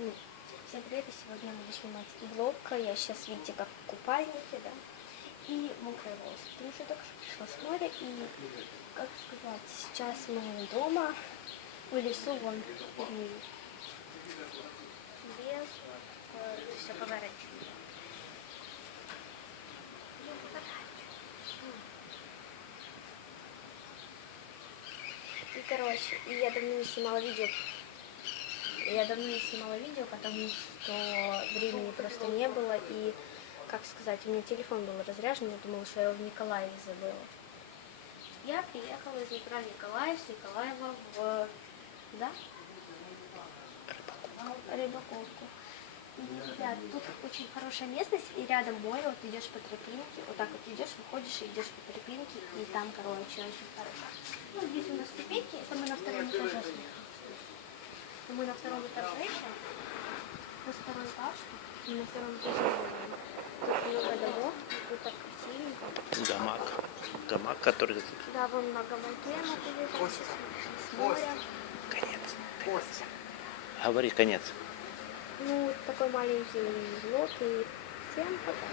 Ну, всем привет, и сегодня я буду снимать влог. Я сейчас, видите, как в купальнике, да, и мокрые волосы, потому что я только что пришла с моря, и, как сказать, сейчас мы дома, в лесу, вон, и лес, вот, все поворачивает. И, короче, я давно не снимала видео. Потому что времени просто не было, и, как сказать, у меня телефон был разряжен, я думала, что я в Николаеве забыла. Я приехала из метро Николаев, с Николаева в... Да? Рыбаковку. И, ребят, тут очень хорошая местность, и рядом море, вот идешь по тропинке, вот так вот идешь, выходишь и идешь по тропинке, и там, короче, очень хорошо. Ну, здесь у нас ступеньки, это мы на втором этаже смотрим. Мы на втором этаже еще. На второй этаж. И на втором этаже будем. Тут много домов, тут так красивенько. Гамак, который... Да, вон на гамаке мы полежали с моря. Конец. Говори конец. Ну, такой маленький влог, и всем пока.